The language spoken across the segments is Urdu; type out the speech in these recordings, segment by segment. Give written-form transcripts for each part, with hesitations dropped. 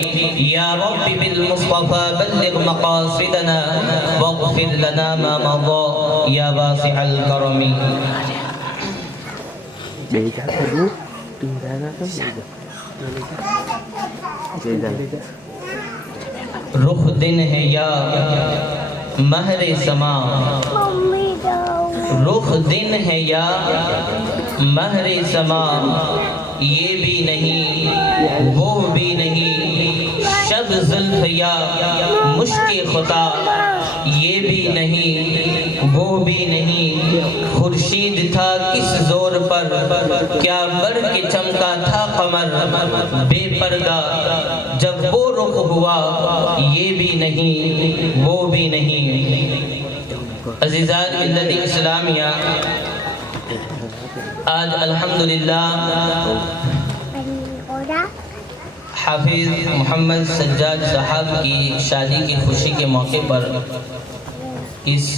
یا رب بالمصطفى بلغ مقاصدنا واغفر لنا ما مضى یا واسع Al-Karam. Beda dulu, tinggalnya kan beda. رخ دن ہے یا مہر سما، رخ دن ہے یا مہر سما، یہ بھی نہیں وہ بھی نہیں، شب زلف یا مشک خطا، یہ بھی نہیں وہ بھی نہیں، خورشید تھا کس زور پر، کیا بر کے چمکا تھا قمر، بے پردہ جب وہ رخ ہوا، یہ بھی نہیں وہ بھی نہیں. عزیزان ملت اسلامیہ، آج الحمدللہ حافظ محمد سجاد صاحب کی شادی کی خوشی کے موقع پر اس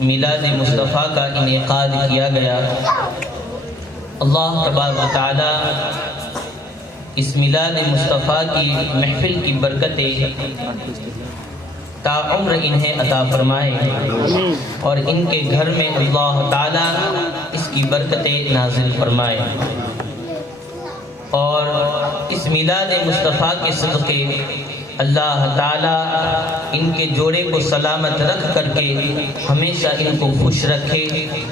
میلاد مصطفیٰ کا انعقاد کیا گیا. اللہ تبارک و تعالی اس میلاد مصطفیٰ کی محفل کی برکتیں تا عمر انہیں عطا فرمائے اور ان کے گھر میں اللہ تعالی اس کی برکتیں نازل فرمائے، اور اس میلاد مصطفیٰ کے صدقے اللہ تعالی ان کے جوڑے کو سلامت رکھ کر کے ہمیشہ ان کو خوش رکھے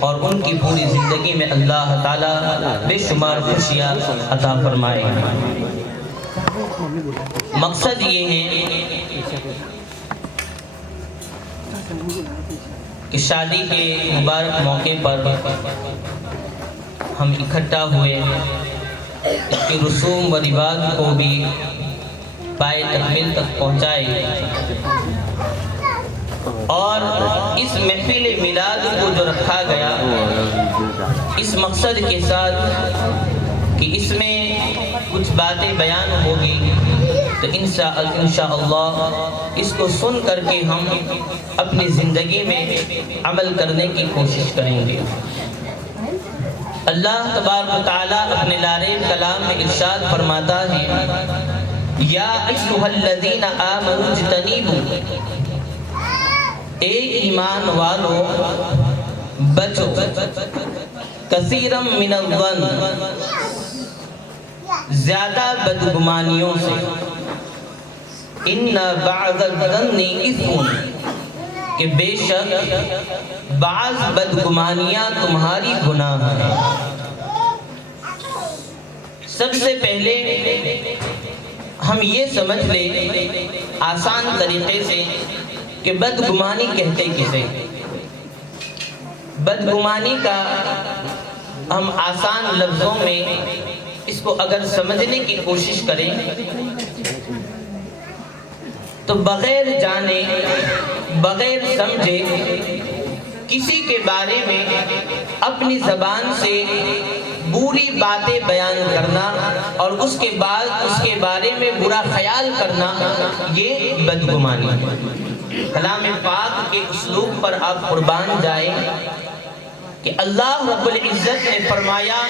اور ان کی پوری زندگی میں اللہ تعالی بے شمار خوشیاں عطا فرمائے. مقصد یہ ہے کہ شادی کے مبارک موقع پر ہم اکٹھا ہوئے، اس کی رسوم و رواج کو بھی پائے تکمیل تک پہنچائے، اور اس محفل میلاد کو جو رکھا گیا اس مقصد کے ساتھ کہ اس میں کچھ باتیں بیان ہوگی، تو انشاءاللہ اس کو سن کر کے ہم اپنی زندگی میں عمل کرنے کی کوشش کریں گے. اللہ تبارک و تعالی اپنے لارے کلام میں ارشاد فرماتا ہے، یا ایھا الذین آمنوا اجتنبوا، اے ایمان والو بچو، کثیرا من الظن، زیادہ بدگمانیوں سے، ان بعض الظن اثم، کہ بے شک بعض بدگمانیاں تمہاری گناہ ہیں. سب سے پہلے ہم یہ سمجھ لیں آسان طریقے سے کہ بدگمانی کہتے کسے. بدگمانی کا ہم آسان لفظوں میں اس کو اگر سمجھنے کی کوشش کریں تو بغیر جانے بغیر سمجھے کسی کے بارے میں اپنی زبان سے بری باتیں بیان کرنا اور اس کے بعد اس کے بارے میں برا خیال کرنا، یہ بدگمانی ہے. کلام پاک کے اسلوب پر آپ قربان جائیں کہ اللہ رب العزت نے فرمایا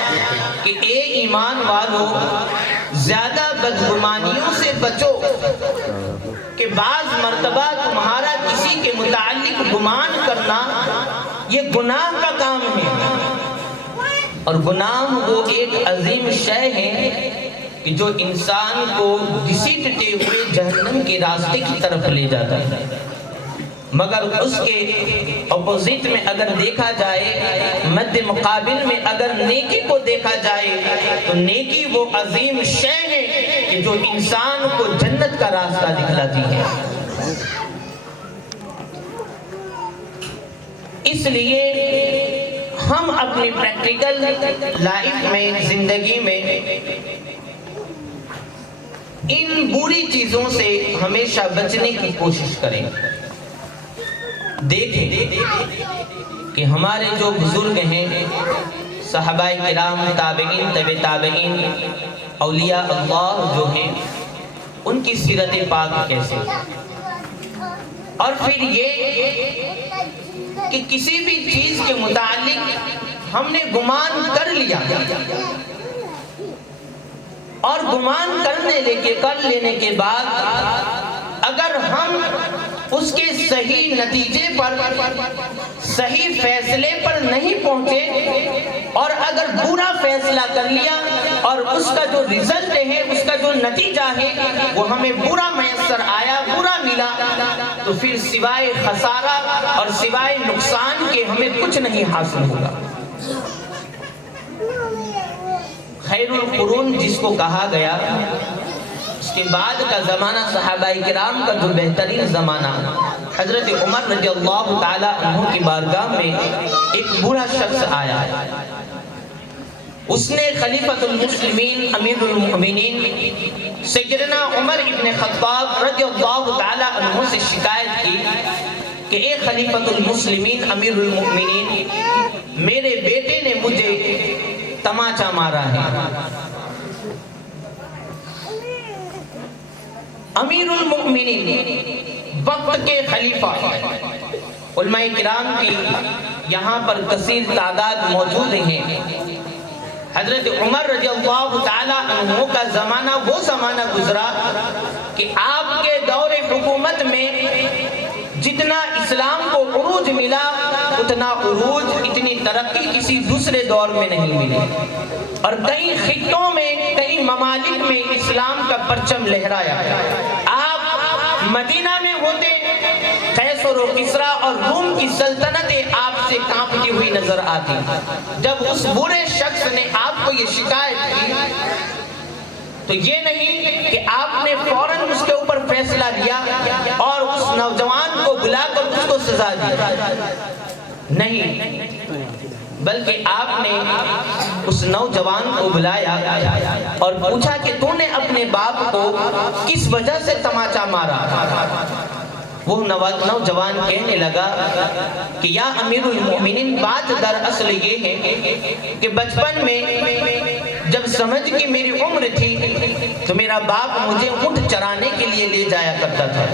کہ اے ایمان والو زیادہ بدگمانیوں سے بچو، کہ بعض مرتبہ تمہارا کسی کے متعلق گمان کرنا یہ گناہ کا کام ہے، اور گناہ وہ ایک عظیم شے ہے کہ جو انسان کو گھسیٹتے ہوئے جہنم کے راستے کی طرف لے جاتا ہے. مگر اس کے اپوزٹ میں اگر دیکھا جائے، مد مقابل میں اگر نیکی کو دیکھا جائے تو نیکی وہ عظیم شے ہے کہ جو انسان کو جنت کا راستہ دکھلاتی ہے. اس لیے ہم اپنی پریکٹیکل لائف میں، زندگی میں ان بری چیزوں سے ہمیشہ بچنے کی کوشش کریں. دیکھیں کہ ہمارے جو بزرگ ہیں، صحابہ کرام، تابعین، تبع تابعین، اولیاء اللہ جو ہیں، ان کی سیرت پاک کیسے، اور پھر یہ کہ کسی بھی چیز کے متعلق ہم نے گمان کر لیا اور گمان کر لینے کے بعد اگر ہم اس کے صحیح نتیجے پر، صحیح فیصلے پر نہیں پہنچے اور اگر برا فیصلہ کر لیا اور اس کا جو رزلٹ ہے، اس کا جو نتیجہ ہے وہ ہمیں برا میسر آیا، برا ملا، تو پھر سوائے خسارہ اور سوائے نقصان کے ہمیں کچھ نہیں حاصل ہوگا۔ خیر القرون جس کو کہا گیا، اس کے بعد کا زمانہ صحابہ کرام کا جو بہترین زمانہ، حضرت عمر رضی اللہ تعالی عنہ کی بارگاہ میں ایک بوڑھا شخص آیا، اس نے خلیفۃ المسلمین امیر المؤمنین سیدنا عمر ابن خطاب رضی اللہ تعالی عنہ سے شکایت کی کہ اے خلیفۃ المسلمین امیر المؤمنین، میرے بیٹے نے مجھے تماچا مارا ہے۔ امیر المؤمنین وقت کے خلیفہ، علماء کرام کی یہاں پر کثیر تعداد موجود ہیں۔ حضرت عمر رضی اللہ تعالی عنہ کا زمانہ وہ زمانہ گزرا کہ آپ کے دور حکومت میں جتنا اسلام کو عروج ملا، اتنا عروج، اتنی ترقی کسی دوسرے دور میں نہیں ملی، اور کئی خطوں میں، کئی ممالک میں اسلام کا پرچم لہرایا۔ آپ مدینہ میں ہوتے، قیصر و کسریٰ اور روم کی سلطنتیں آپ سے کانپتی ہوئی نظر آتی۔ جب اس برے شخص نے آپ کو یہ شکایت کی تو یہ نہیں کہ آپ نے فوراً اس کے اوپر فیصلہ لیا اور اس نوجوان کو بلا کر اس کو سزا دی، نہیں، بلکہ آپ نے اس نوجوان کو بلایا اور پوچھا کہ تو نے اپنے باپ کو کس وجہ سے تماچا مارا؟ وہ نوجوان کہنے لگا کہ یا امیر المؤمنین، بات دراصل یہ ہے کہ بچپن میں جب سمجھ کی میری عمر تھی تو میرا باپ مجھے اونٹ چرانے کے لیے لے جایا کرتا تھا۔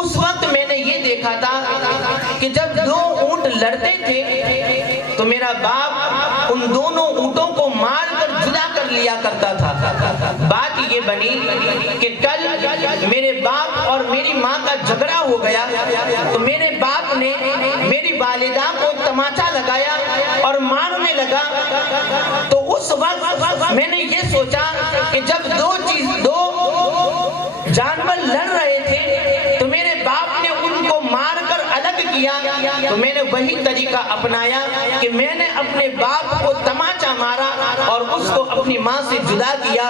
اس وقت میں نے یہ دیکھا تھا کہ جب دو اونٹ لڑتے تھے تو میرا باپ ان دونوں اونٹوں کو مار کر جدا کر لیا کرتا تھا۔ بات یہ بنی کہ کل میرے باپ اور میری ماں کا جھگڑا ہو گیا تو میرے باپ نے میری والدہ کو تماچا لگایا اور مارنے لگا۔ تو اس وقت میں نے یہ سوچا کہ جب دو جانور لڑ رہے تھے تو میرے باپ نے ان کو مار کر الگ کیا، تو میں نے وہی طریقہ اپنایا کہ میں نے اپنے باپ کو تماچا مارا اور اس کو اپنی ماں سے جدا کیا۔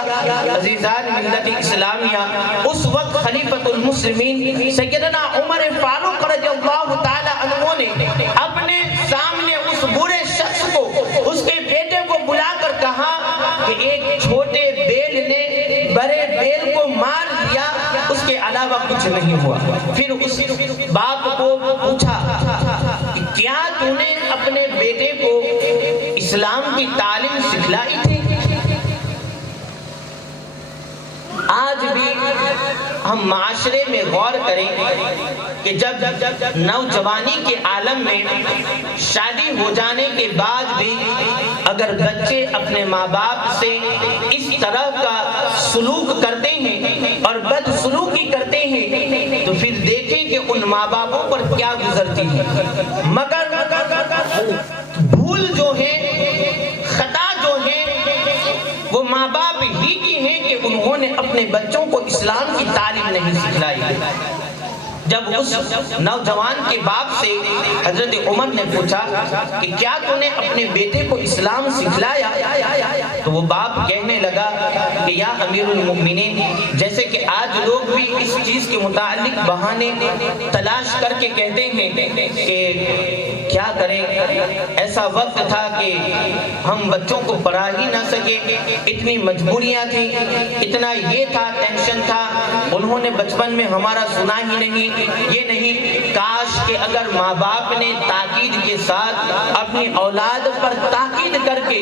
عزیزان ملت اسلامیہ، اس وقت خلیفۃ المسلمین سیدنا عمر فاروق رضی اللہ تعالی عنہ نے اپنے سامنے اس برے شخص کو، اس کے بیٹے کو بلا کر کہا کہ ایک چھوٹے بیل نے بڑے بیل کو مار دیا، اس کے علاوہ کچھ نہیں ہوا۔ پھر اس باپ کو پوچھا کہ کیا تو نے اپنے بیٹے کو اسلام کی تعلیم سکھلائی تھی؟ آج بھی ہم معاشرے میں غور کریں کہ جب نوجوانی کے عالم میں شادی ہو جانے کے بعد بھی اگر بچے اپنے ماں باپ سے اس طرح کا سلوک کرتے ہیں اور بدسلوکی کرتے ہیں تو پھر دیکھیں کہ ان ماں باپوں پر کیا گزرتی ہے۔ مگر بھول جو ہے، خطا جو ہے، وہ ماں باپ ہی کی ہیں کہ انہوں نے اپنے بچوں کو اسلام کی تعلیم نہیں سکھلائی۔ جب اس نوجوان کے باپ سے حضرت عمر نے پوچھا کہ کیا تو نے اپنے بیٹے کو اسلام سکھلایا، تو وہ باپ کہنے لگا کہ یا امیر المؤمنین، جیسے کہ آج لوگ بھی اس چیز کے متعلق بہانے تلاش کر کے کہتے ہیں کہ کیا کریں، ایسا وقت تھا کہ ہم بچوں کو پڑھا ہی نہ سکے، اتنی مجبوریاں تھیں، اتنا یہ تھا، ٹینشن تھا، انہوں نے بچپن میں ہمارا سنا ہی نہیں۔ یہ نہیں، کاش کہ اگر ماں باپ نے تاکید کے ساتھ اپنی اولاد پر تاکید کر کے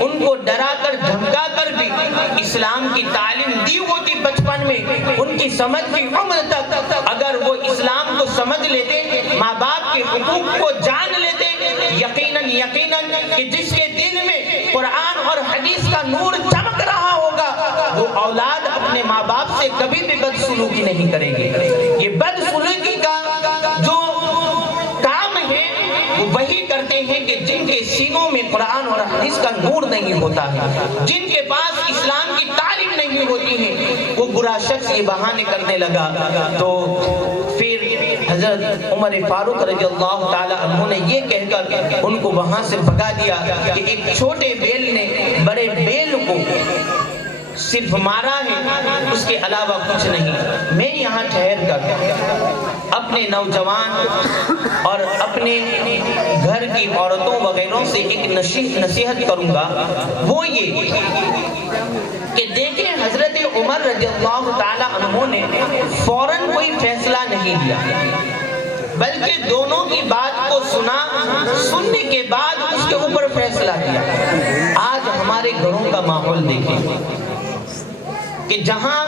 ان کو ڈرا کر دھمکا کر بھی اسلام کی تعلیم دی ہوتی بچپن میں، ان کی سمجھ کی عمر تک اگر وہ اسلام کو سمجھ لیتے، ماں باپ کے حقوق کو جان لیتے، یقیناً کہ جس کے دل میں قرآن اور حدیث کا نور چمک رہا ہوگا اولاد اپنے ماں باپ سے کبھی بھی بدسلوکی نہیں کرے گی. یہ بدسلوکی کا جو کام ہے وہ وہی کرتے ہیں کہ جن کے سینوں میں قرآن اور حدیث کا نور نہیں ہوتا ہے, جن کے پاس اسلام کی تعلیم نہیں ہوتی ہے. وہ برا شخص یہ بہانے کرنے لگا تو پھر حضرت عمر فاروق رضی اللہ تعالی عنہ نے یہ کہہ کر ان کو وہاں سے بھگا دیا کہ ایک چھوٹے بیل نے بڑے بیل کو صرف مارا ہے, اس کے علاوہ کچھ نہیں. میں یہاں ٹھہر کر اپنے نوجوان اور اپنے گھر کی عورتوں وغیرہ سے ایک نصیحت کروں گا, وہ یہ کہ دیکھیں حضرت عمر رضی اللہ تعالی عنہ نے فوراً کوئی فیصلہ نہیں دیا, بلکہ دونوں کی بات کو سنا, سننے کے بعد اس کے اوپر فیصلہ کیا. آج ہمارے گھروں کا ماحول دیکھیں کہ جہاں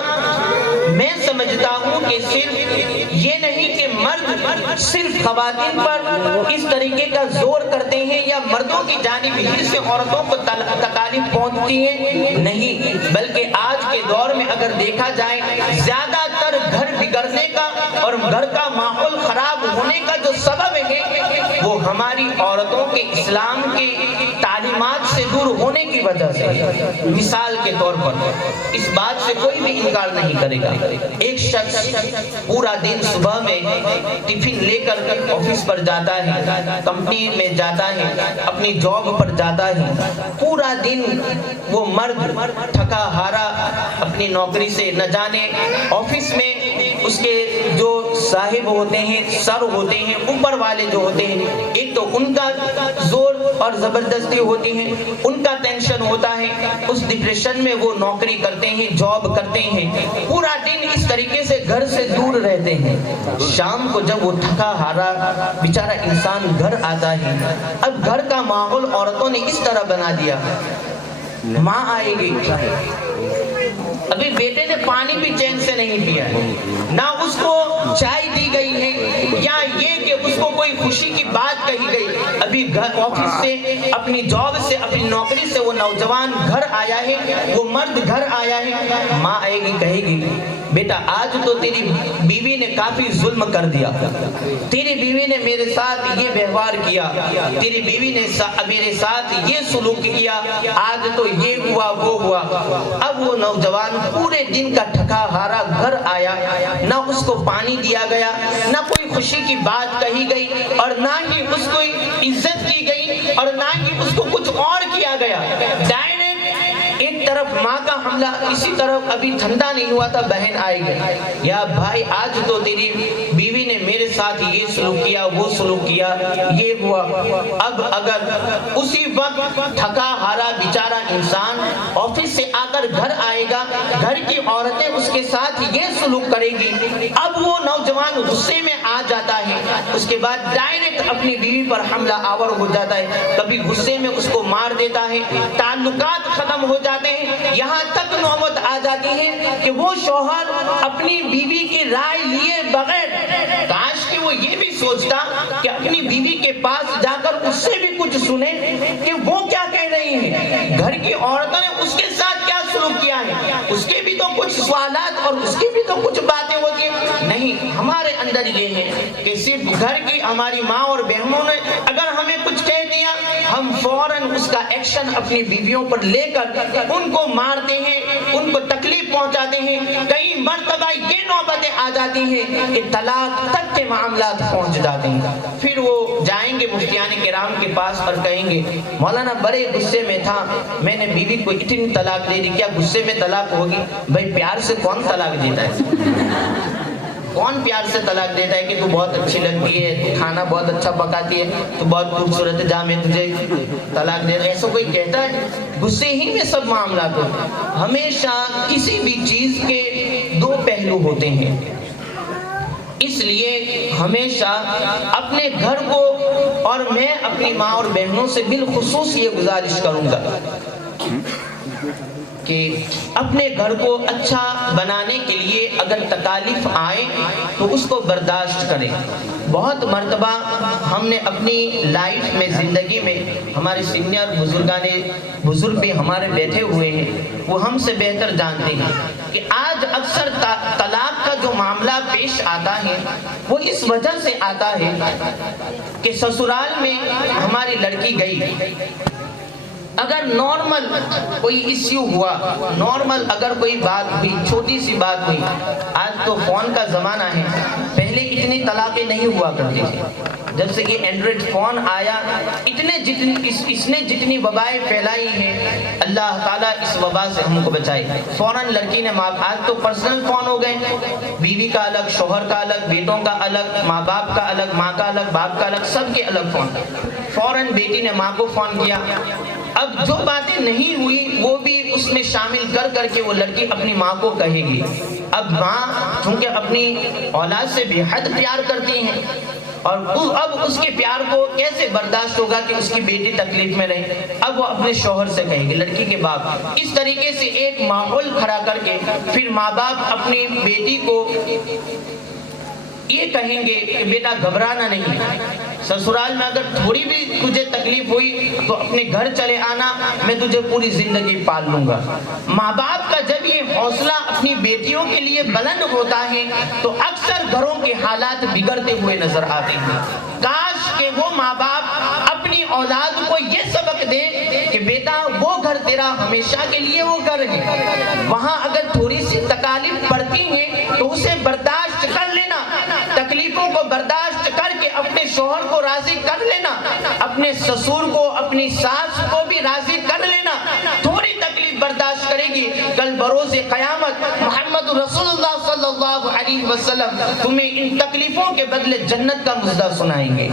میں سمجھتا ہوں کہ صرف یہ نہیں کہ مرد صرف خواتین پر اس طریقے کا زور کرتے ہیں یا مردوں کی جانب ہی سے عورتوں کو تکالیف پہنچتی ہیں, نہیں, بلکہ آج کے دور میں اگر دیکھا جائے زیادہ تر گھر بگڑنے کا اور گھر کا ماحول خراب ہونے کا جو سبب ہے وہ ہماری عورتوں کے اسلام کی تعلیمات سے دور ہونے کی وجہ سے. مثال کے طور پر اس بات سے کوئی بھی انکار نہیں کرے گا, ایک شخص پورا دن صبح میں ٹفن لے کر آفس پر جاتا ہے, کمپنی میں جاتا ہے, اپنی جاب پر جاتا ہے, پورا دن وہ مرد تھکا ہارا اپنی نوکری سے نہ جانے آفس میں اس کے جو صاحب ہوتے ہیں, سر ہوتے ہیں, اوپر والے جو ہوتے ہیں, ایک تو ان کا زور اور زبردستی ہوتی ہے, ان کا ٹینشن ہوتا ہے, اس ڈپریشن میں وہ نوکری کرتے ہیں, جاب کرتے ہیں, پورا دن اس طریقے سے گھر سے دور رہتے ہیں. شام کو جب وہ تھکا ہارا بیچارہ انسان گھر آتا ہے, اب گھر کا ماحول عورتوں نے اس طرح بنا دیا, ماں آئے گی, ابھی بیٹے نے پانی بھی چین سے نہیں پیا ہے, نہ اس کو چائے دی گئی ہے یا یہ کہ اس کو کوئی خوشی کی بات کہی گئی. ابھی گھر آفس سے, اپنی جاب سے, اپنی نوکری سے وہ نوجوان گھر آیا ہے, وہ مرد گھر آیا ہے, ماں آئے گی کہے گی بیٹا آج تو تیری بیوی نے کافی ظلم کر دیا, تیری بیوی نے میرے ساتھ یہ ویوہار کیا, تیری بیوی نے میرے ساتھ یہ سلوک کیا, آج تو یہ ہوا وہ ہوا. اب وہ نوجوان پورے دن کا تھکا ہارا گھر آیا, نہ اس کو پانی دیا گیا, نہ کوئی خوشی کی بات کہی گئی, اور نہ ہی اس کو عزت کی گئی, اور نہ ہی اس کو کچھ اور کیا گیا. ڈائریکٹ ایک طرف ماں کا حملہ, اسی طرف ابھی ٹھنڈا نہیں ہوا تھا بہن آئے گی, یا بھائی آج تو تیری بیوی نے میرے ساتھ یہ سلوک کیا, وہ سلوک کیا, یہ ہوا. اب اگر اسی وقت تھکا ہارا بیچارہ انسان آفس سے آ کر گھر آئے گا, گھر کی عورتیں اس کے ساتھ یہ سلوک کرے گی, اب وہ نوجوان غصے میں آ جاتا ہے, اس کے بعد ڈائریکٹ اپنی بیوی پر حملہ آور ہو جاتا ہے, کبھی غصے میں اس کو مار دیتا ہے, تعلقات ختم ہو جاتے ہیں, یہاں تک نوبت آ جاتی ہے کہ وہ شوہر اپنی بیوی کی رائے لیے بغیر, کاش کہ وہ یہ بھی سوچتا کہ اپنی بیوی کے پاس جا کر اس سے بھی کچھ سنے کہ وہ کیا کہہ رہی ہیں, گھر کی عورتوں نے اس کے ساتھ کیا سلوک کیا ہے, اس کے بھی تو کچھ سوالات اور اس کی بھی تو کچھ باتیں ہوتی ہیں. نہیں, ہمارے اندر یہ ہے کہ صرف گھر کی ہماری ماں اور بہنوں نے اگر ہمیں کچھ کہہ دیا, ہم فوراً اس کا ایکشن اپنی بیویوں پر لے کر ان کو مارتے ہیں, ان کو تکلیف پہنچاتے ہیں. کئی مرتبہ یہ نوبتیں آ جاتی ہیں کہ طلاق تک کے معاملات پہنچ جاتے ہیں. پھر وہ جائیں گے مفتیان کرام کے پاس اور کہیں گے مولانا بڑے غصے میں تھا, میں نے بیوی کو اتنی طلاق دے دی. کیا غصے میں طلاق ہوگی؟ بھائی پیار سے کون طلاق دیتا ہے؟ کون پیار سے طلاق دیتا ہے کہ تو بہت اچھی لگتی ہے, تو کھانا بہت اچھا پکاتی ہے, تو بہت خوبصورت ہے, جا میں تجھے طلاق دے رہا ہے, ایسا کوئی کہتا ہے؟ غصے ہی میں سب معاملات ہوتے ہیں. ہمیشہ کسی بھی چیز کے دو پہلو ہوتے ہیں, اس لیے ہمیشہ اپنے گھر کو, اور میں اپنی ماں اور بہنوں سے بالخصوص یہ گزارش کروں گا کہ اپنے گھر کو اچھا بنانے کے لیے اگر تکالیف آئے تو اس کو برداشت کریں. بہت مرتبہ ہم نے اپنی لائف میں، زندگی میں، ہمارے سینئر بزرگ بھی ہمارے بیٹھے ہوئے ہیں، وہ ہم سے بہتر جانتے ہیں کہ آج اکثر طلاق کا جو معاملہ پیش آتا ہے وہ اس وجہ سے آتا ہے کہ سسرال میں ہماری لڑکی گئی، اگر نارمل کوئی ایشو ہوا، نارمل اگر کوئی بات ہوئی، چھوٹی سی بات ہوئی، آج تو فون کا زمانہ ہے، پہلے اتنی طلاقیں نہیں ہوا کرتی تھی. جب سے یہ اینڈرائڈ فون آیا، اس نے جتنی وبائیں پھیلائی ہیں، اللہ تعالیٰ اس وبا سے ہم کو بچائے. فوراً لڑکی نے آج تو پرسنل فون ہو گئے، بیوی کا الگ، شوہر کا الگ، بیٹوں کا الگ، ماں باپ کا الگ، ماں کا الگ، باپ کا الگ، سب کے الگ فون. فوراً بیٹی نے ماں کو فون کیا. اب جو باتیں نہیں ہوئی وہ بھی اس میں شامل کر کے وہ لڑکی اپنی ماں کو کہے گی. اب ماں چونکہ اپنی اولاد سے بے حد پیار کرتی ہیں، اور اب اس کے پیار کو کیسے برداشت ہوگا کہ اس کی بیٹی تکلیف میں رہے. اب وہ اپنے شوہر سے کہیں گے، لڑکی کے باپ. اس طریقے سے ایک ماحول کھڑا کر کے پھر ماں باپ اپنی بیٹی کو یہ کہیں گے کہ بیٹا گھبرانا نہیں، سسرال میں اگر تھوڑی بھی تجھے تکلیف ہوئی تو اپنے گھر چلے آنا، میں تجھے پوری زندگی پال لوں گا. ماں باپ کا جب یہ حوصلہ اپنی بیٹیوں کے لیے بلند ہوتا ہے تو اکثر گھروں کے حالات بگڑتے ہوئے نظر آتے ہیں. کاش کہ وہ ماں باپ اپنی اولاد کو یہ سبق دیں کہ بیٹا وہ گھر تیرا ہمیشہ کے لیے وہ گھر ہے، وہاں اگر تھوڑی سی تکالیف پڑتی ہیں تو اسے برداشت کر لینا، تکلیفوں کو برداشت کر کے اپنے شوہر کو راضی کر لینا، اپنے سسور کو، اپنی ساس کو بھی راضی کر لینا. تھوڑی تکلیف برداشت کرے گی، کل بروز قیامت محمد رسول اللہ صلی اللہ علیہ وسلم تمہیں ان تکلیفوں کے بدلے جنت کا مژدہ سنائیں گے.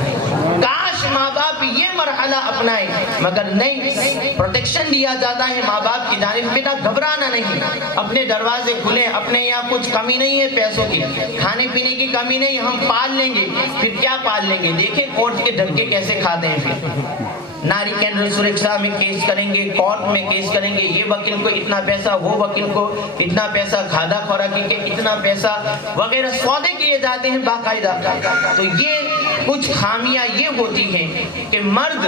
کاش ماں باپ یہ مرحلہ اپنائیں، مگر نہیں، پروٹیکشن دیا جاتا ہے ماں باپ کی جانب، بیٹا گھبرانا نہیں، اپنے دروازے کھلے، اپنے یہاں کچھ کمی نہیں ہے، پیسوں کی، کھانے پینے کی کمی نہیں، ہم پال لیں گے. پھر کیا پال لیں گے؟ دیکھیں کورٹ کے ڈھکے کیسے کھاتے ہیں. پھر ناری کیندر سرکشا میں کیس کریں گے، کورٹ میں کیس کریں گے، یہ وکیل کو اتنا پیسہ، وہ وکیل کو اتنا پیسہ، کھادا خوراکی کے اتنا پیسہ وغیرہ سودے کیے جاتے ہیں باقاعدہ. تو یہ کچھ خامیاں یہ ہوتی ہیں کہ مرد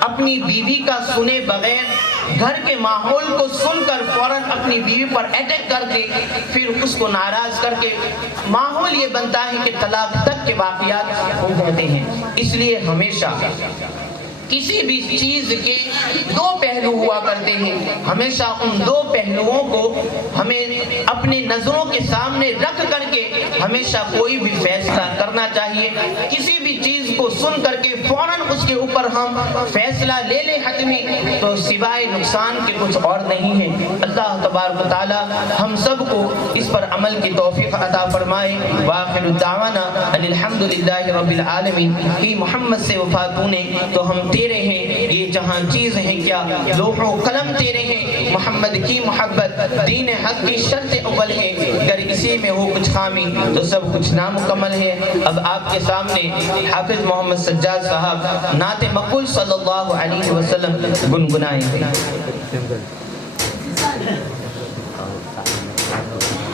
اپنی بیوی کا سنے بغیر، گھر کے ماحول کو سن کر فوراً اپنی بیوی پر اٹیک کر کے پھر اس کو ناراض کر کے ماحول یہ بنتا ہے کہ طلاق تک کے واقعات ہو جاتے ہیں. اس لیے ہمیشہ کسی بھی چیز کے دو پہلو ہوا کرتے ہیں، ہمیشہ ان دو پہلوؤں کو ہمیں اپنی نظروں کے سامنے رکھ کر کے ہمیشہ کوئی بھی فیصلہ کرنا چاہیے. کسی بھی چیز کو سن کر کے فوراً اس کے اوپر ہم فیصلہ لے لیں حتمی، تو سوائے نقصان کے کچھ اور نہیں ہے. اللہ تبارک و تعالی ہم سب کو اس پر عمل کی توفیق عطا فرمائے. وآخر دعوانا ان الحمدللہ رب العالمین. کہ محمد سے وفات ہونے تو ہم تیرے ہیں، یہ جہاں چیز ہے کیا، لوح و قلم تیرے ہیں. محمد کی محبت دین حق کی شرط اول ہے، اگر اسی میں ہو کچھ خامی تو سب کچھ نامکمل ہے. اب آپ کے سامنے حافظ محمد سجاد صاحب نعت مقبول صلی اللہ علیہ وسلم گنگنائیں گے.